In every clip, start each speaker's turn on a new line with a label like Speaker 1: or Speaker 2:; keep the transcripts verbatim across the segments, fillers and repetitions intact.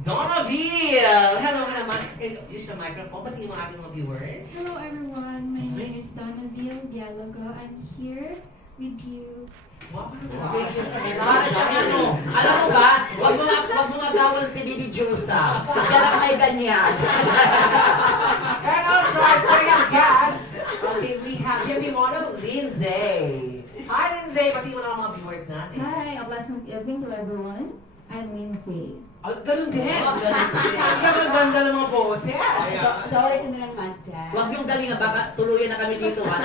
Speaker 1: Donaville! Hello ka naman. Eh, use the microphone. Batiin mo ating mga viewers.
Speaker 2: Hello everyone, my name is Donaville Dialogo. I'm here with you.
Speaker 1: Wow.
Speaker 3: Thank you. Ano, alam mo ba, wag mo nga, wag mo nga gawin si Didi Jusa. Siya lang may ganyan.
Speaker 1: And also, our second guest, okay, we have here yung model, Lindsay. Hi, Lindsay! Batiin mo na ang mga viewers natin.
Speaker 4: Hi, a pleasant evening to everyone. I'm Lindsay.
Speaker 1: Oh, ganun din.
Speaker 3: Oh, ganun din.
Speaker 1: Ang ganda ng mga boses.
Speaker 4: So, sorry ko nilang manta.
Speaker 3: Wag yung galingan, baka tuluyan na kami dito. Ha?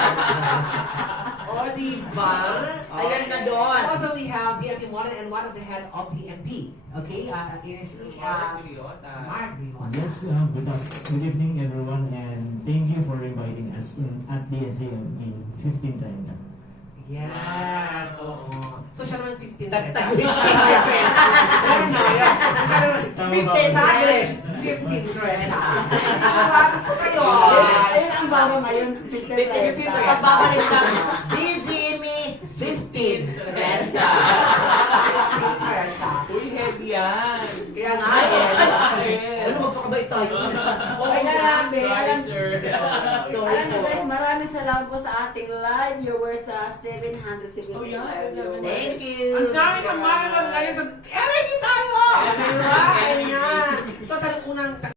Speaker 1: O, diba?
Speaker 3: Ayan na doon.
Speaker 1: Also, we have D M P model and one of the head of D M P. Okay? Uh, it is uh, Mark Riota.
Speaker 5: Yes, uh, good, af- good evening everyone, and thank you for inviting us in at D S A M in fifteen thirty.
Speaker 1: Yes, oo. So, siya naman fifteen.
Speaker 3: Tag-Taglish.
Speaker 1: Ano na yan? Siya naman fifteen Taglish. fifteen Tresa. Diba? Gusto kayo.
Speaker 4: Ayun ang baba ngayon.
Speaker 3: fifteen sa pagbabalik lang. Busy me, fifteen. Renta.
Speaker 1: fifteen Tresa.
Speaker 6: Uy, head yan!
Speaker 1: Kaya nga.
Speaker 3: Ay,
Speaker 1: eh.
Speaker 3: ano, magpakabait tayo.
Speaker 4: Okay na lang, be.
Speaker 6: Sorry,
Speaker 4: Alam,
Speaker 6: sir.
Speaker 3: Sorry
Speaker 4: alam
Speaker 3: po.
Speaker 4: nyo guys, maraming salamat po sa ating live viewers sa seven hundred
Speaker 6: Oh, yeah.
Speaker 4: seventy-five viewers.
Speaker 3: Thank you.
Speaker 1: Ang dami ng mga ngayon sa... Eh, ready tayo! Diba? Ayan. So, talagang unang